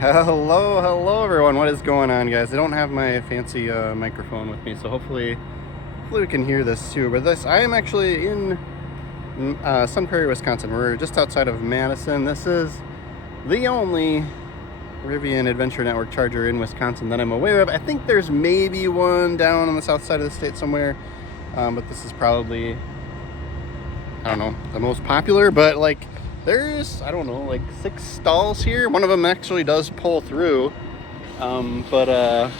Hello everyone. What is going on, guys? I don't have my fancy microphone with me, so hopefully we can hear this too. But I am actually in Sun Prairie, Wisconsin. We're just outside of Madison. This is the only Rivian Adventure Network charger in Wisconsin that I'm aware of. I think there's maybe one down on the south side of the state somewhere, but this is probably, I don't know, the most popular. But like, there's, I don't know, like 6 stalls here. One of them actually does pull through. So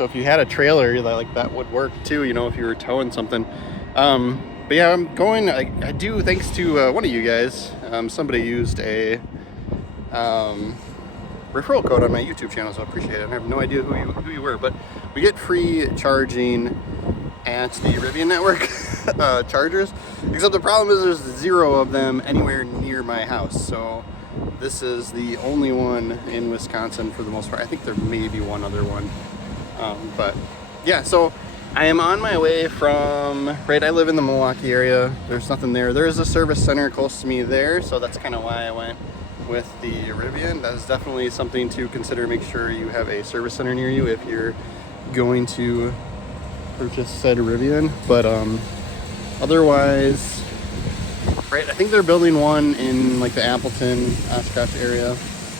if you had a trailer, that would work too, you know, if you were towing something. But yeah, I'm going, I do, thanks to one of you guys, somebody used a referral code on my YouTube channel, so I appreciate it. I have no idea who you were, but we get free charging at the Rivian Network chargers, except the problem is there's 0 of them anywhere near my house. So this is the only one in Wisconsin for the most part. I think there may be one other one, but yeah, so I am on my way from, I live in the Milwaukee area. There's nothing there. There is a service center close to me there, so that's kind of why I went with the Rivian. That is definitely something to consider. Make sure you have a service center near you if you're going to purchase said Rivian. But otherwise, I think they're building one in like the Appleton, Oshkosh area,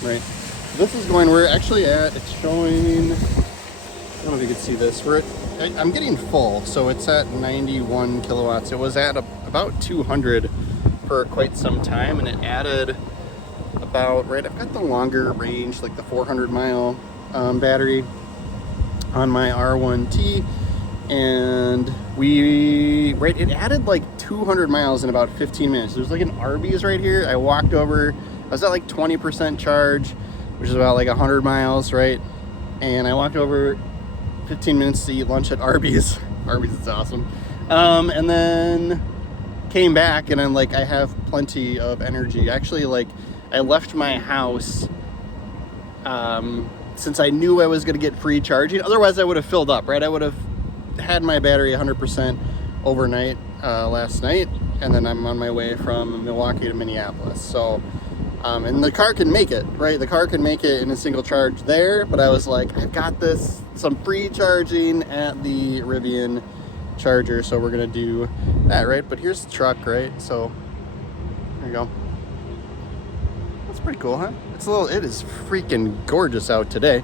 right? This is going, we're actually at, it's showing, I don't know if you can see this, I'm getting full, so it's at 91 kilowatts. It was at about 200 for quite some time, and it added about, I've got the longer range, like the 400 mile battery on my R1T, and it added like 200 miles in about 15 minutes. There's like an Arby's right here. I walked over, I was at like 20% charge, which is about like 100 miles, right? And I walked over 15 minutes to eat lunch at Arby's. Arby's is awesome. And then came back, and I'm like, I have plenty of energy. Actually, like, I left my house since I knew I was going to get free charging. Otherwise, I would have filled up, right? I would have had my battery 100% overnight last night, and then I'm on my way from Milwaukee to Minneapolis. So, and the car can make it, right? The car can make it in a single charge there, but I was like, I've got some free charging at the Rivian charger, so we're gonna do that, right? But here's the truck, right? So there you go. That's pretty cool, huh? It is freaking gorgeous out today.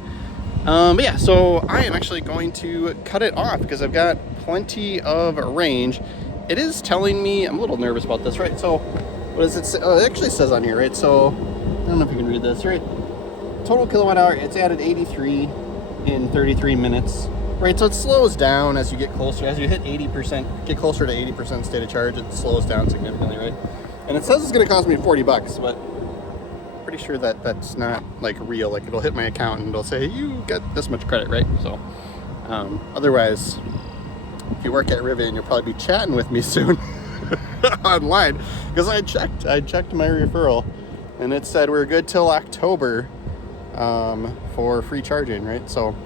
But yeah, so I am actually going to cut it off because I've got plenty of range. It is telling me, I'm a little nervous about this, right? So what does it say? Oh, it actually says on here, right? So I don't know if you can read this, right? Total kilowatt hour, it's added 83 in 33 minutes, right? So it slows down as you get closer, as you hit 80%, get closer to 80% state of charge, it slows down significantly, right? And it says it's going to cost me $40, but I'm pretty sure that that's not like real. Like, it'll hit my account and it'll say you got this much credit, right? So otherwise, if you work at Rivian, you'll probably be chatting with me soon online, because I checked my referral and it said we're good till October for free charging, right? So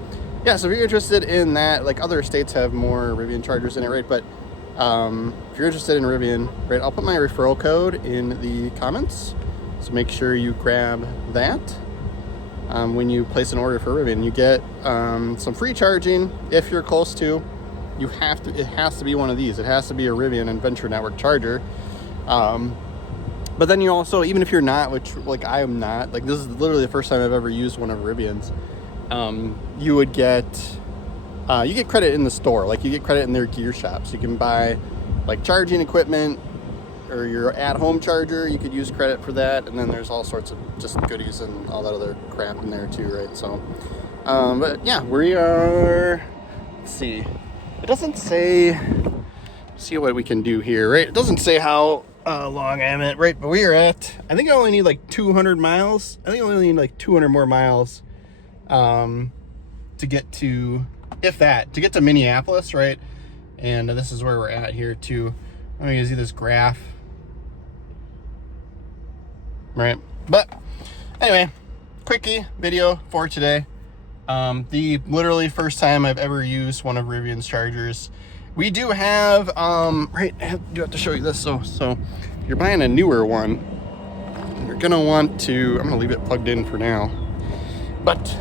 yeah, so if you're interested in that, like, other states have more Rivian chargers in it, right? But if you're interested in Rivian, right, I'll put my referral code in the comments, so make sure you grab that. When you place an order for Rivian, you get some free charging. If you're close to, it has to be one of these. It has to be a Rivian Adventure Network charger. But then you also, even if you're not, which, like, I am not, like, this is literally the first time I've ever used one of Rivian's, you get credit in the store. Like, you get credit in their gear shops. You can buy like charging equipment, or your at-home charger, you could use credit for that. And then there's all sorts of just goodies and all that other crap in there too, right? So but yeah, we are, let's see, it doesn't say, see what we can do here, right? It doesn't say how long I'm at, right? But we are at, I think I only need like 200 miles. I think I only need like 200 more miles to get to, if that, to get to Minneapolis, right? And this is where we're at here too. I'm gonna see this graph, right? But anyway, quickie video for today. The literally first time I've ever used one of Rivian's chargers. We do have, right, I do have to show you this. So if you're buying a newer one, you're gonna want to, I'm gonna leave it plugged in for now. But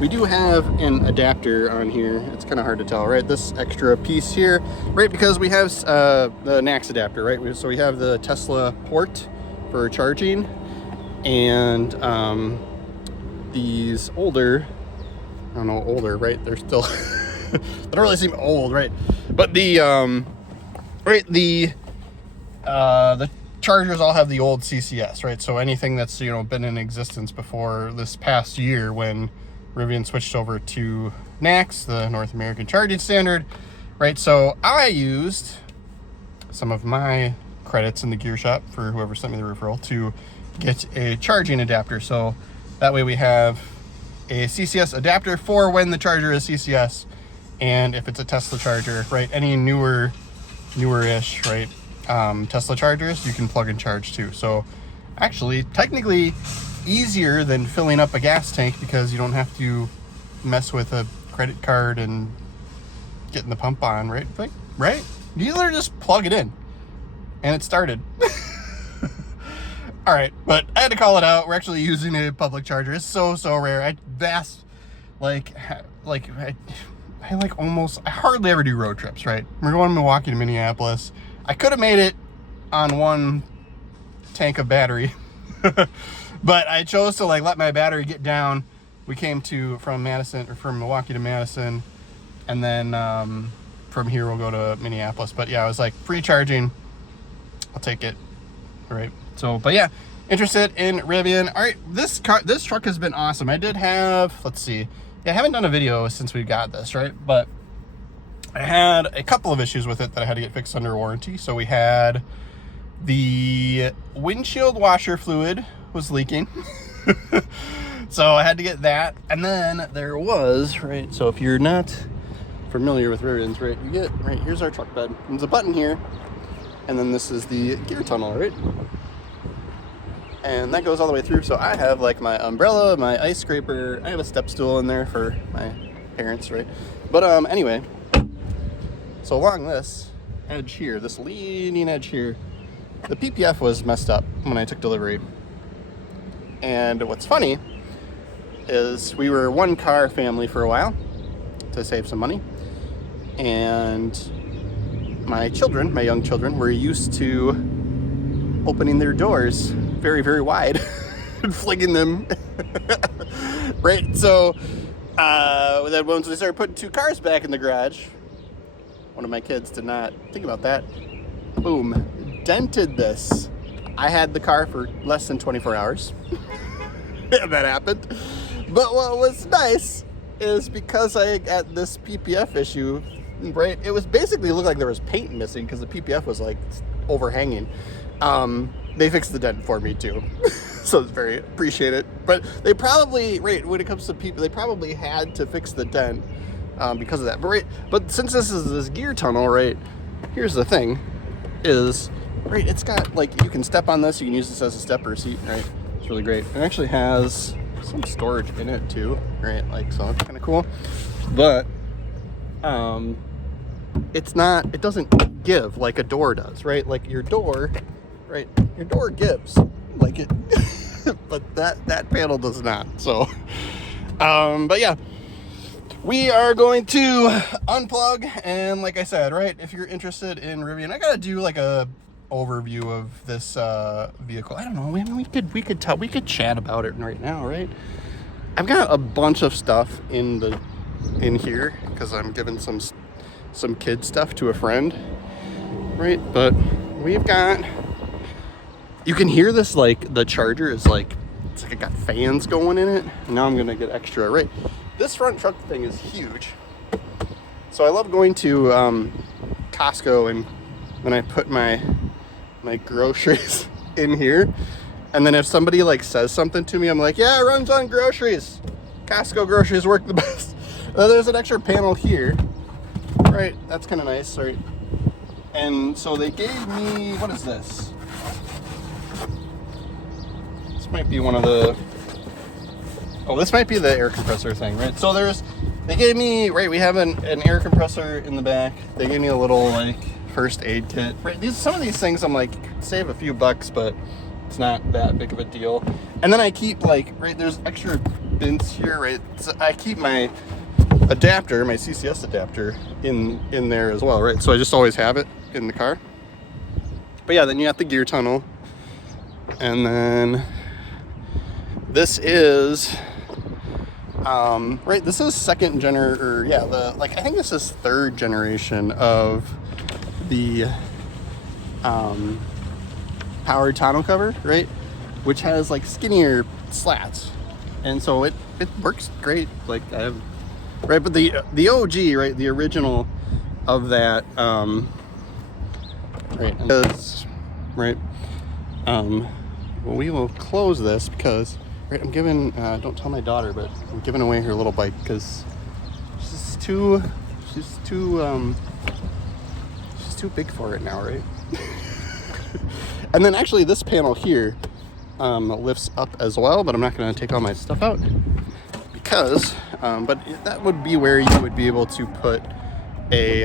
we do have an adapter on here. It's kind of hard to tell, right? This extra piece here, right? Because we have the NACS adapter, right? So we have the Tesla port for charging, and these older, I don't know, older, right? They're still, they don't really seem old, right? But the, right, the chargers all have the old CCS, right? So anything that's, you know, been in existence before this past year when Rivian switched over to NACS, the North American Charging Standard, right? So I used some of my credits in the gear shop for whoever sent me the referral to get a charging adapter. So that way we have a CCS adapter for when the charger is CCS, and if it's a Tesla charger, right? Any newer-ish, right? Tesla chargers, you can plug and charge too. So actually, technically, easier than filling up a gas tank because you don't have to mess with a credit card and getting the pump on, right? Like, right? You literally just plug it in and it started. All right, but I had to call it out. We're actually using a public charger. It's so rare. I hardly ever do road trips, right? We're going to Milwaukee to Minneapolis. I could have made it on one tank of battery. But I chose to like let my battery get down. We came from Milwaukee to Madison, and then from here we'll go to Minneapolis. But yeah, I was like, free charging, I'll take it. All right. So, but yeah, interested in Rivian. All right, this truck has been awesome. I did have, let's see, yeah, I haven't done a video since we got this, right? But I had a couple of issues with it that I had to get fixed under warranty. So we had the windshield washer fluid was leaking. So I had to get that. And then there was, right, so if you're not familiar with Rivians, right, you get, right, here's our truck bed. There's a button here. And then this is the gear tunnel, right? And that goes all the way through. So I have like my umbrella, my ice scraper. I have a step stool in there for my parents, right? But anyway, so along this edge here, this leading edge here, the PPF was messed up when I took delivery. And what's funny is we were one car family for a while to save some money. And my young children were used to opening their doors very wide and flinging them. Right? So then once we started putting two cars back in the garage, one of my kids did not think about that. Boom. Dented this. I had the car for less than 24 hours. That happened. But what was nice is because I had this PPF issue, right? It was basically looked like there was paint missing because the PPF was like overhanging. They fixed the dent for me too. So it's very appreciated. But they probably, right, when it comes to people, they probably had to fix the dent because of that. But since this is this gear tunnel, right, here's the thing is, right, it's got like, you can step on this, you can use this as a stepper seat, right? It's really great. It actually has some storage in it too, right? Like, so it's kind of cool. But it doesn't give like a door does, right? Like your door, right? Your door gives like it, but that panel does not. So, but yeah, we are going to unplug. And like I said, right, if you're interested in Rivian, I gotta do like a overview of this vehicle. I don't know. I mean, we could chat about it right now, right? I've got a bunch of stuff in here because I'm giving some kid stuff to a friend, right? But we've got, you can hear this, like the charger is like, it's like it got fans going in it. Now I'm gonna get extra, right? This front truck thing is huge. So I love going to Costco, and then I put my groceries in here. And then if somebody like says something to me, I'm like, yeah, it runs on groceries. Costco groceries work the best. There's an extra panel here, right? That's kind of nice, right? And so they gave me, what is this? This might be one of the, this might be the air compressor thing, right? So they gave me, right, we have an air compressor in the back. They gave me a little like first aid kit, right? Some of these things I'm like, save a few bucks, but it's not that big of a deal. And then I keep like, right, there's extra bins here, right? So I keep my adapter, my CCS adapter in there as well, right? So I just always have it in the car. But yeah, then you got the gear tunnel, and then this is right, this is second I think this is third generation of the powered tonneau cover, right, which has like skinnier slats, and so it works great. Like I have, right, but the OG, right, the original of that, right, does, right, well, we will close this because, right, I'm giving, don't tell my daughter, but I'm giving away her little bike because she's too big for it now, right? And then actually this panel here lifts up as well, but I'm not going to take all my stuff out because, but that would be where you would be able to put a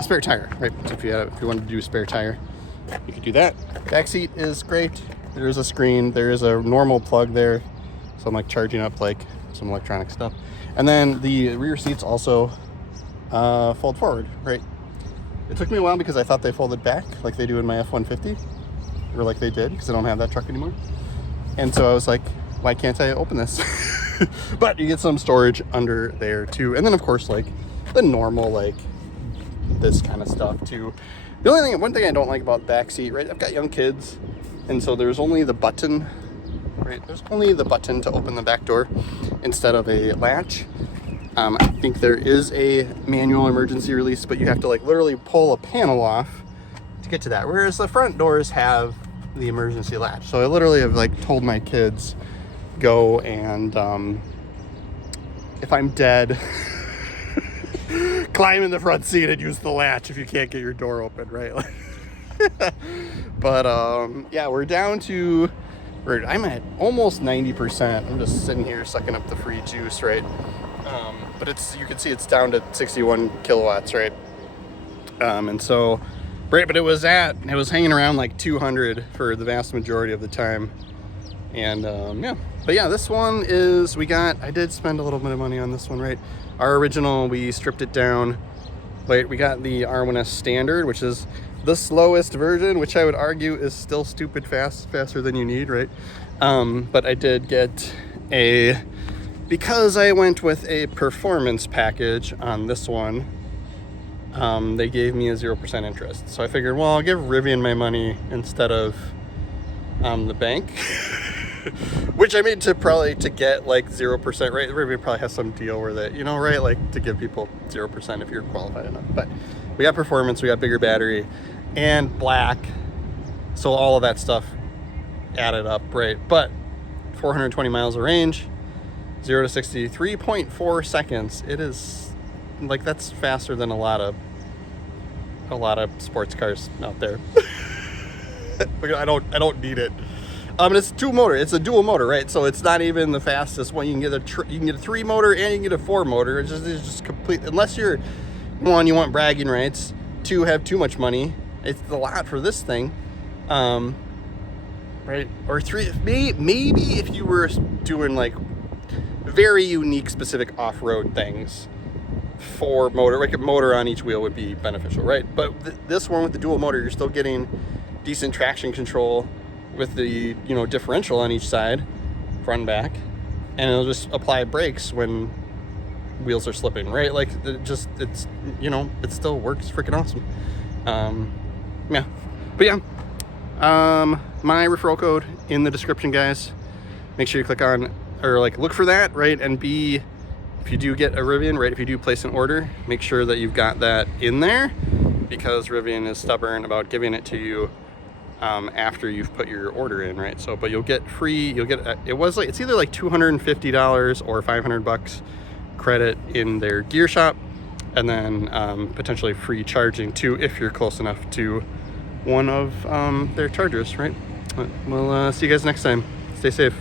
spare tire, right? So if you wanted to do a spare tire, you could do that. Back seat is great. There is a screen. There is a normal plug there, so I'm like charging up like some electronic stuff. And then the rear seats also fold forward, right? It took me a while because I thought they folded back like they do in my F-150, or like they did because I don't have that truck anymore. And so I was like, why can't I open this? But you get some storage under there too. And then of course, like the normal, like this kind of stuff too. The only thing, one thing I don't like about the back seat, right? I've got young kids, and so there's only the button, right? There's only the button to open the back door instead of a latch. I think there is a manual emergency release, but you have to like literally pull a panel off to get to that. Whereas the front doors have the emergency latch. So I literally have like told my kids, go and if I'm dead, climb in the front seat and use the latch if you can't get your door open, right? But yeah, we're down to, I'm at almost 90%. I'm just sitting here sucking up the free juice, right? But you can see it's down to 61 kilowatts, right? And so, right, but it was hanging around like 200 for the vast majority of the time. And yeah, but yeah, this one is, I did spend a little bit of money on this one, right? Our original, we stripped it down. Right, we got the R1S standard, which is the slowest version, which I would argue is still stupid faster than you need, right? But I did get because I went with a performance package on this one, they gave me a 0% interest. So I figured, well, I'll give Rivian my money instead of the bank, which I made to get like 0%, right? Rivian probably has some deal where that, right? Like to give people 0% if you're qualified enough. But we got performance, we got bigger battery and black. So all of that stuff added up, right? But 420 miles of range, 0 to 60, 3.4 seconds. It is like, that's faster than a lot of sports cars out there. I don't need it. It's it's a dual motor, right? So it's not even the fastest one. You can get a 3 motor and you can get a 4 motor. It's just complete, unless you're, one, you want bragging rights, 2, have too much money. It's a lot for this thing, right? Or 3, maybe if you were doing like very unique, specific off-road things, 4 motor, like a motor on each wheel would be beneficial, right? But this one with the dual motor, you're still getting decent traction control with the differential on each side, front and back, and it'll just apply brakes when wheels are slipping, right? Like it still works freaking awesome. Yeah, but yeah, my referral code in the description, guys. Make sure you click on, or like look for that, right? And if you do get a Rivian, right, if you do place an order, make sure that you've got that in there, because Rivian is stubborn about giving it to you after you've put your order in, right? So, but you'll get it's either like $250 or $500 credit in their gear shop, and then potentially free charging too if you're close enough to one of their chargers, right? We'll see you guys next time. Stay safe.